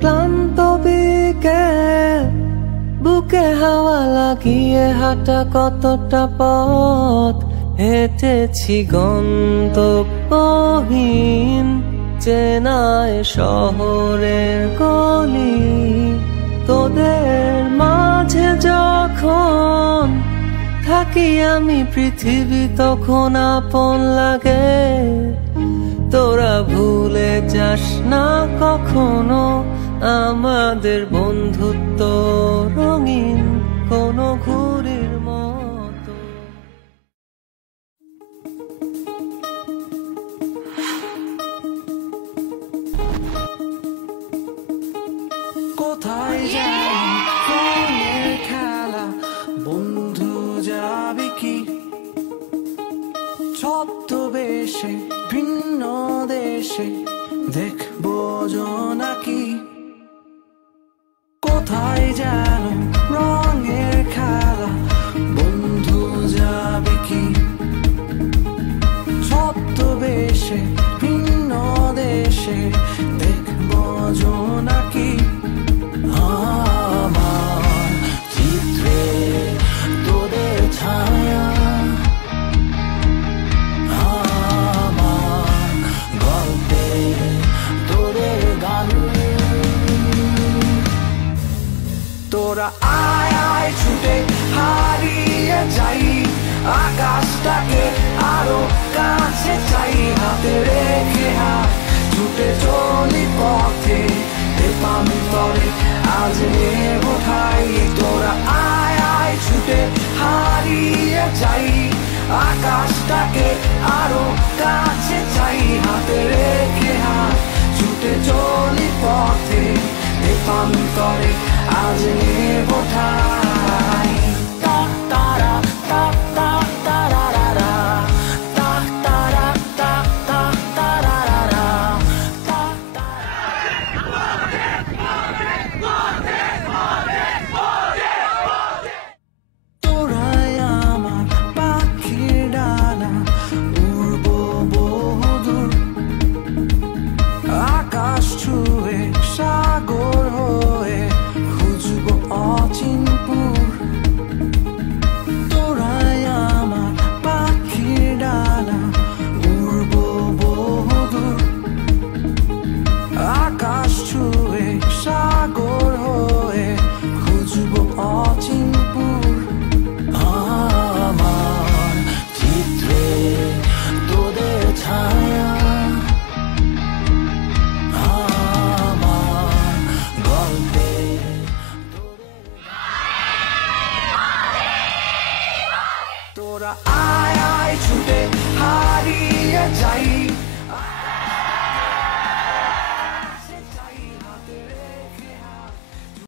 ক্লান্ত বিকেল, বুকে হাওয়া লাগিয়ে হাঁটা কতটা পথ হেঁটেছি গন্তব্যহীন চেনায় শহরের গলি। তোদের মাঝে যখন থাকি আমি পৃথিবী তখন আপন লাগে। তোরা ভুলে যাস না কখনো আমাদের বন্ধুত্ব রঙিন কোনো ঘুড়ির মতো। কোথায় যাই রঙের খেলা, বন্ধু যাবি কি ছদ্মবেশে ভিন্ন দেশে, দেখবো জোনাকি। কোথায় যেন রঙের খেলা, বন্ধু যাবি কি ছদ্মবেশে ভিন্ন দেশে, দেখবো জোনাকি। আমার চিত্রে তোদের ছায়া, আমার গল্পে তোদের গান। তোরা আয় আয় ছুটে হারিয়ে যাই, আকাশটাকে আরো কাছে চাই। হাতে রেখে হাত ছুটে চলি পথে, তেপান্তরে আজ নেব ঠাই। তোরা আয় আয় ছুটে হারিয়ে যাই, আকাশটাকে আরো কাছে চাই। হাতে রেখে হাত ছুটে চলি পথে, তেপান্তরে আজ নেব ঠাই। তা তারা তা তা তারারা, তা তারা তা তা তারারা, তা তোরাই আমার পাখির ডানা, উড়বো বহুদূর আকাশ ছুঁয়ে সাগর হয়ে, খুঁজবো অচিনপুর। তোরাই আমার পাখির ডানা, উড়বো বহুদূর আকাশ ছুঁয়ে সাগর হয়ে, খুঁজবো অচিনপুর। আমার চিত্রে তোদের ছায়া, আমার গল্পে তোরা আয় আয় ছুটে হারিয়ে যাই,